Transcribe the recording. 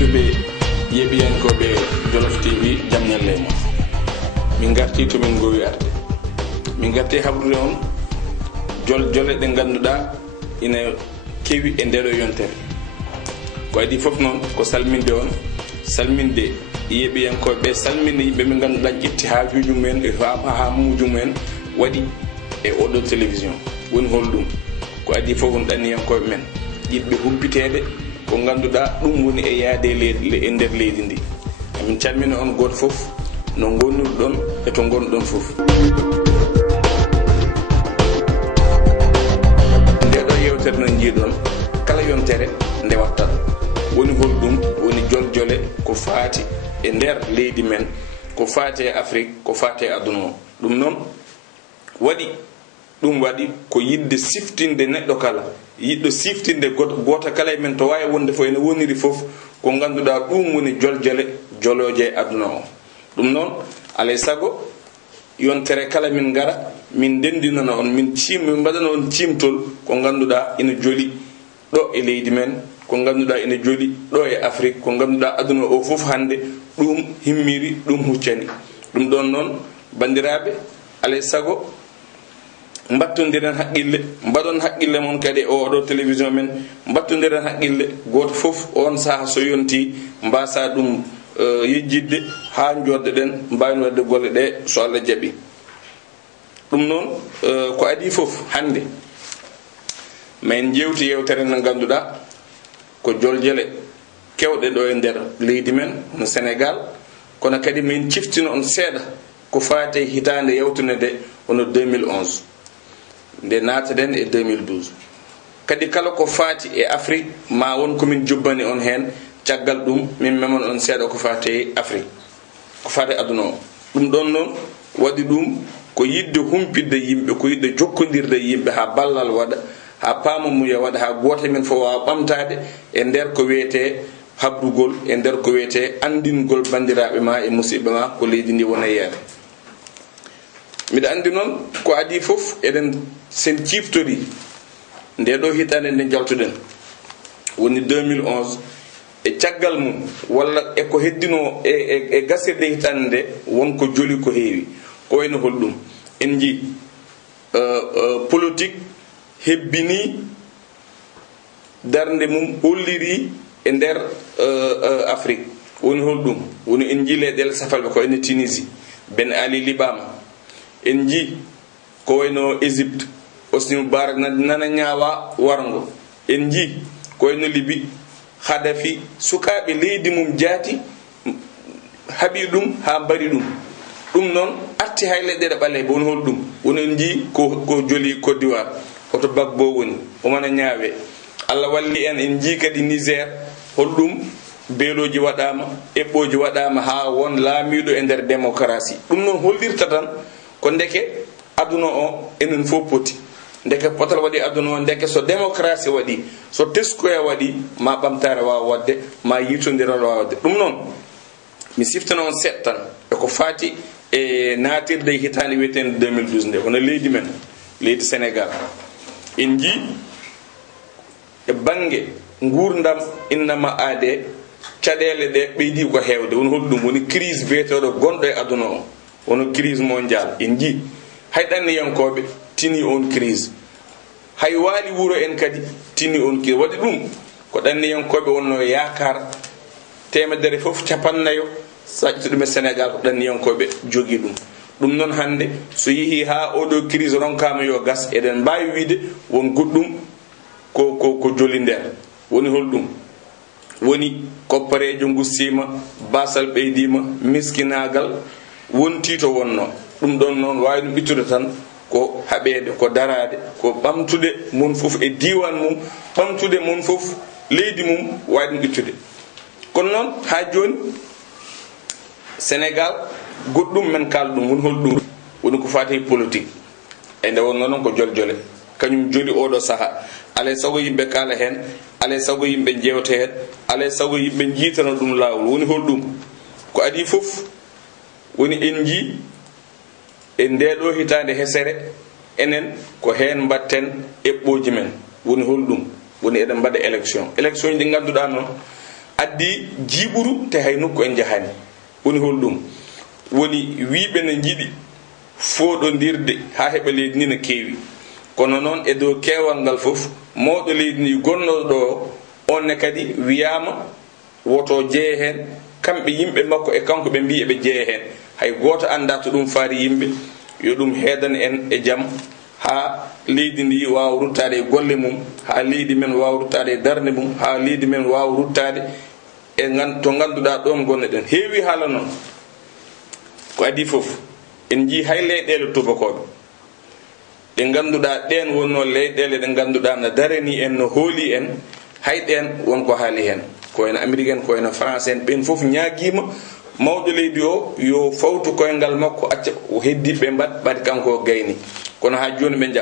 tedduɓe yeɓiyankoɓe Jolof TV jam ñalle mon min garti to min gowi arde min garti habrude on jole ɗe ganduɗa ina kewi e nder yontere ko adi foof noon ko salminde on salminde yeɓiyankoɓe salminde yimɓe ɓe ganduɗa ƴetti haajuji mumen e hamuji mumen waɗi e oɗo télévision woni holɗum ko adi foof on ɗanniyankoɓe men yiɗɓe humpitede ko ganduɗa ɗum woni e yaade e nder leydi ndi. Min calmina on goto foof no gonnuɗon e to gonɗon foof. Ndeɗo yewtere no jiiɗon kala yontere nde watta woni holɗum woni joljole ko faati e nder leydi men, ko faati e Afrique, ko faati e aduna o. Ɗum noon waɗi ko yidde siftinde neɗɗo kala yiɗɗo siftinde goto kala e men to wawi wonde fo ene woniri foof ko ganduɗa ɗum woni joljole joloje e aduna o. Ɗum noon alay saago yontere kala min gara min dendinana on min mbaɗana on cimtol ko ganduɗa ina joli ɗo e leydi men, ko ganduɗa ina joli ɗo e Afrique, ko ganduɗa aduna o foof hande ɗum himmiri ɗum huccani. Ɗum ɗon noon bandiraɓe alay saago mbattodiren haqqille mbaɗon haqqille mon kadi o oɗo télévision men mbattodiren haqqille goto foof on saaha so yonti mbasa ɗum yejjidde ha joddeɗen mbawin wadde golle ɗe so Allah jaaɓi. ɗum noon ko adi foof hande min jewti yewtere no ganduɗa ko joljele kewɗe ɗo e nder leydi men no Sénégal, kono kadi min ciftino on seeɗa ko faate hitande yewtune nde hono 2011 nde nataden e 2012 kadi kala ko faati e Afrique ma won komin jubbani on hen caggal ɗum min memon on seeɗa ko faate Afrique, ko faate aduna o. ɗum ɗon noon waɗi ɗum ko yidde humpidde yimɓe, ko yidde jokkodirde yimɓe ha ballal waɗa, ha pamamuya waɗa, ha goto men fo wawa ɓamtade e nder ko wiyete habrugol, e nder ko wiyete andingol bandiraɓe ma e musidɓe ma ko leydi ndi wona yeere. Mbiɗa andi noon ko adi foof eɗen sen ciftori nde ɗo hitande nde jaltuɗen woni 2011 e caggal mum walla e ko heddino e gasirde hitande nde wonko joli ko heewi ko wayno holɗum en jii politique hebbini darde mum holliri e nder Afrique woni holɗum woni en jii leyɗele safalɓe ko wayno Tunisie, Ben Ali liɓama, en jii ko wayno Égypte Hosni Moubarak nana ñaawa wargo, en jii ko wayno Libye Kadhafi sukaɓe leydi mum jaati haɓi ɗum ha mbari ɗum. ɗum noon arti hay leɗɗe ɓale bo woni holɗum woni en jii ko joli Côte d'Ivoire oto Gbagbo woni omana ñaawe. Allah walli en jii kadi Niger holɗum beeloji waɗama, eɓɓoji waɗama ha won laamiɗo e nder démocratie. ɗum noon hollirta tan ko ndeke aduna o enen fof poti, ndeke potal waɗi aduna o, ndeke so démocratie waɗi, so teskoya waɗi ma ɓamtare wawa wadde, ma yitodiral wawa wadde. ɗum noon mi siftana on seeɗa tan eko faati e natirde hitande wiyetende 2012 nde hono leydi men, leydi Sénégal. en jii e banggue gurdam innama aade caɗele ɗe ɓeydi ko hewde woni holɗum woni crise biyeteɗo gonɗo e aduna o, wono crise mondial. en jii hay ɗanniyankoɓe tini on crise, hay waali wuuro en kadi tini on crise. waɗi ɗum ko ɗanniyankoɓe wonno yakar temedere foof capannayo saƴƴito ɗum e Sénégal ko ɗanniyankoɓe jogui ɗum. ɗum noon hande so yeehi ha oɗo crise ronkama yo gas, eɗen mbawi wiide won goɗɗum ko joli nder woni holɗum woni kopparejo gustima, basal ɓeydima, miskinagal wonti to wonno. ɗum ɗon noon wawi ɗum ɓittude tan ko haɓede, ko darade, ko ɓamtude mon foof e diwan mum, ɓamtude mon foof leydi mum wawi ɗum ɓittude. kono noon ha joni Sénégal goɗɗum men kalɗum woni holɗum woni ko fati politique e nde wonno noon ko joljole kañum joli oɗo saaha. alay saago yimɓe kala hen, alay saago yimɓe jewta hen, alay saago yimɓe jiitano ɗum lawol. woni holɗum ko adi foof woni en jii e ndeɗo hitande hesere enen ko hen mbatten eɓɓoji men. woni holɗum woni eɗen mbaɗa élection ji ɗi ganduɗa noon addi jiiburu te hay nokku en jahani woni holɗum woni wiiɓe ne jiɗi fooɗodirde ha heɓa leydi ni no keewi kono noon e dow keewal ngal fof mawɗo leydi ni gonnoɗo ɗo onne kadi wiyama woto jeeye hen kamɓe yimɓe makko e kanko ɓe mbi eɓe jeeye hen hay goto anda to ɗum faari yimɓe yo ɗum heedana en e jaam ha leydi ndi wawa ruttade e golle mum ha leydi men wawa ruttade e darde mum ha leydi men wawa ruttade e to ganduɗa ɗon gonneɗen heewi haala noon ko adi foof en jii hay leyɗele tubakoɓe ɗe ganduɗa ɗen wonno leyɗele ɗe ganduɗa no darani en no hooli en hay ɗen wonko haali hen ko ene amérique en ko ene france en ɓen foof ñaaguima mawɗo leydi o yo fawtu koyngal makko acca heddiɓe mbat ɓaɗi kanko gayni kono ha joni ɓe